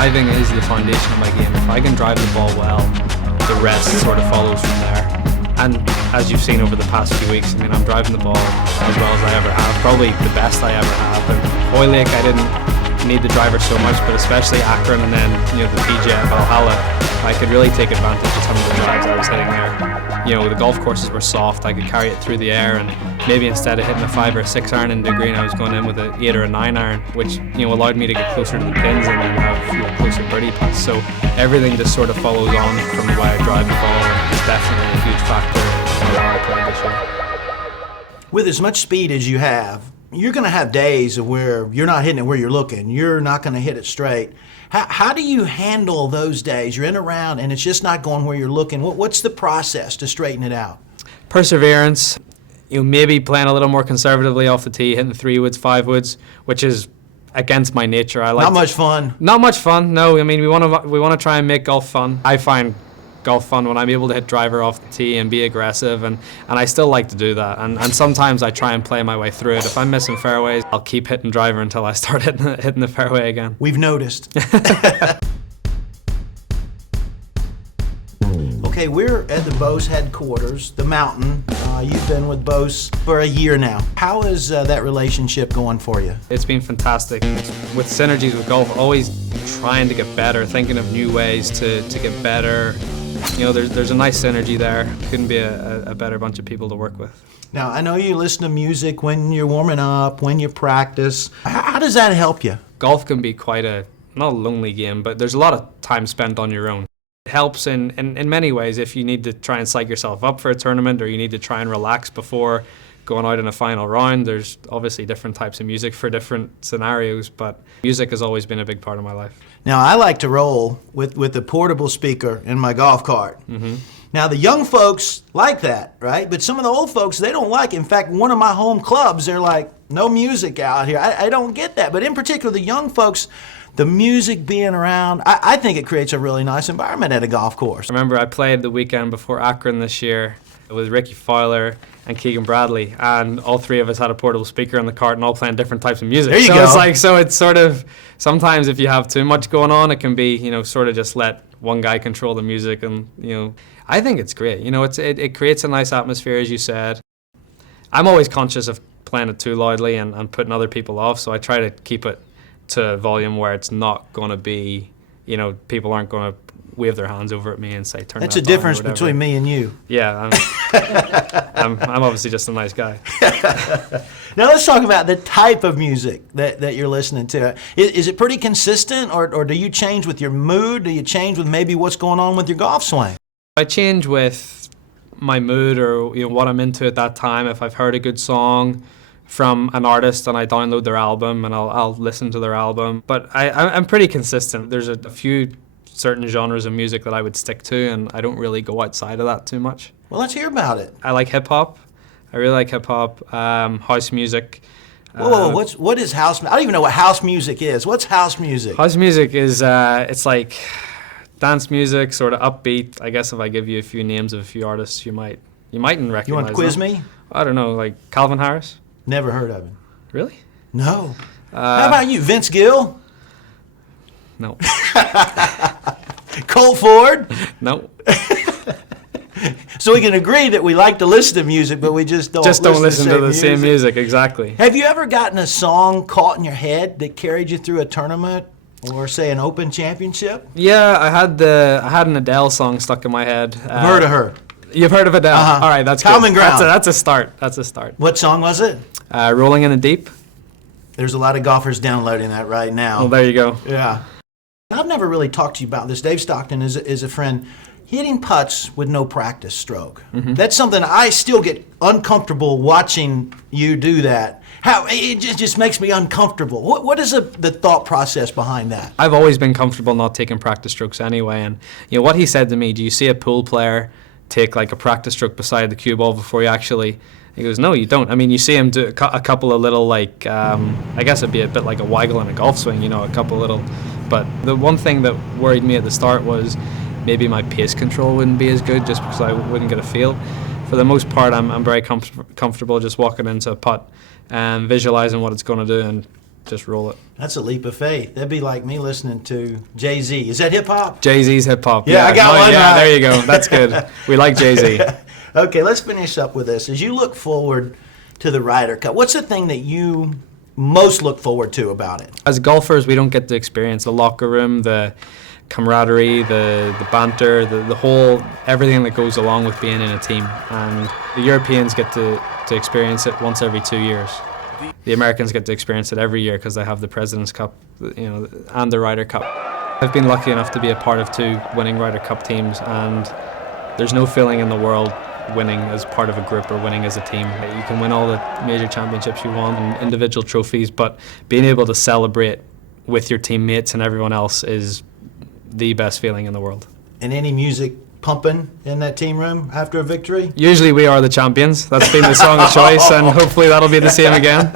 driving is the foundation of my game. If I can drive the ball well, the rest sort of follows from there. And as you've seen over the past few weeks, I mean, I'm driving the ball as well as I ever have, probably the best I ever have. And Hoylake, I didn't need the driver so much, but especially Akron and then the PJ at Valhalla, I could really take advantage of some of the drives I was hitting there. The golf courses were soft. I could carry it through the air, and maybe instead of hitting a 5 or 6 iron into the green, I was going in with an 8 or a 9 iron, which allowed me to get closer to the pins and then have closer birdie putts. So everything just sort of follows on from the way I drive the ball, and it's definitely a huge factor in how I play this year. With as much speed as you have, you're going to have days of where you're not hitting it where you're looking. You're not going to hit it straight. How do you handle those days? You're in a round and it's just not going where you're looking. What's the process to straighten it out? Perseverance. Maybe playing a little more conservatively off the tee, hitting 3 woods, 5 woods, which is against my nature. Not much fun. Not much fun. No, I mean we want to try and make golf fun. I find golf fun when I'm able to hit driver off the tee and be aggressive, and I still like to do that. And sometimes I try and play my way through it. If I'm missing fairways, I'll keep hitting driver until I start hitting the fairway again. We've noticed. Okay, we're at the Bose headquarters, the mountain. You've been with Bose for a year now. How is that relationship going for you? It's been fantastic. With synergies with golf, always trying to get better, thinking of new ways to get better. There's a nice synergy there. Couldn't be a better bunch of people to work with. Now, I know you listen to music when you're warming up, when you practice. How does that help you? Golf can be quite not a lonely game, but there's a lot of time spent on your own. It helps in many ways if you need to try and psych yourself up for a tournament, or you need to try and relax before going out in a final round. There's obviously different types of music for different scenarios, but music has always been a big part of my life. Now, I like to roll with a portable speaker in my golf cart. Mm-hmm. Now, the young folks like that, right? But some of the old folks, they don't like it. In fact, one of my home clubs, they're like, no music out here. I don't get that. But in particular, the young folks, the music being around, I think it creates a really nice environment at a golf course. I remember I played the weekend before Akron this year with Ricky Fowler and Keegan Bradley, and all 3 of us had a portable speaker in the cart and all playing different types of music. There you go. It's sort of, sometimes if you have too much going on, it can be, sort of just let one guy control the music, and, I think it's great. It creates a nice atmosphere, as you said. I'm always conscious of playing it too loudly and putting other people off, so I try to keep it to volume where it's not going to be, people aren't going to wave their hands over at me and say, turn That's that a difference down or between me and you. Yeah, I'm obviously just a nice guy. Now let's talk about the type of music that you're listening to. Is it pretty consistent, or do you change with your mood? Do you change with maybe what's going on with your golf swing? I change with my mood or what I'm into at that time. If I've heard a good song from an artist and I download their album and I'll listen to their album. But I'm pretty consistent. There's a few certain genres of music that I would stick to, and I don't really go outside of that too much. Well, let's hear about it. I like hip-hop. I really like hip-hop, house music. Whoa, what is house? I don't even know what house music is. What's house music? House music is, it's like dance music, sort of upbeat. I guess if I give you a few names of a few artists, you mightn't recognize You want to quiz them. me? I don't know, like Calvin Harris? Never heard of him. Really? No. How about you, Vince Gill? No. Colt Ford? No. So we can agree that we like to listen to music, but we just don't listen to the same music. Exactly. Have you ever gotten a song caught in your head that carried you through a tournament or, say, an Open championship? Yeah, I had an Adele song stuck in my head. I've heard of her. You've heard of Adele? Uh-huh. All right, that's Common good. ground. That's a start. That's a start. What song was it? Rolling in the Deep. There's a lot of golfers downloading that right now. Well, there you go. Yeah. I've never really talked to you about this. Dave Stockton is a friend. Hitting putts with no practice stroke. Mm-hmm. That's something I still get uncomfortable watching you do that. It just makes me uncomfortable. What is the thought process behind that? I've always been comfortable not taking practice strokes anyway. And what he said to me, do you see a pool player take like a practice stroke beside the cue ball before you actually... He goes, no, you don't. I mean, you see him do a couple of little, like, I guess it'd be a bit like a waggle in a golf swing, a couple of little... But the one thing that worried me at the start was maybe my pace control wouldn't be as good just because I wouldn't get a feel. For the most part, I'm very comfortable just walking into a putt and visualizing what it's going to do and just roll it. That's a leap of faith. That'd be like me listening to Jay-Z. Is that hip-hop? Jay-Z's hip-hop. Yeah, I got one Yeah, right. there you go. That's good. We like Jay-Z. Okay, let's finish up with this. As you look forward to the Ryder Cup, what's the thing that you most look forward to about it? As golfers, we don't get to experience the locker room, the camaraderie, the banter, the whole, everything that goes along with being in a team. And the Europeans get to experience it once every 2 years. The Americans get to experience it every year because they have the President's Cup, and the Ryder Cup. I've been lucky enough to be a part of 2 winning Ryder Cup teams, and there's no feeling in the world winning as part of a group or winning as a team. You can win all the major championships you want and individual trophies, but being able to celebrate with your teammates and everyone else is the best feeling in the world. And any music pumping in that team room after a victory? Usually we are the champions. That's been the song of choice, and hopefully that'll be the same again.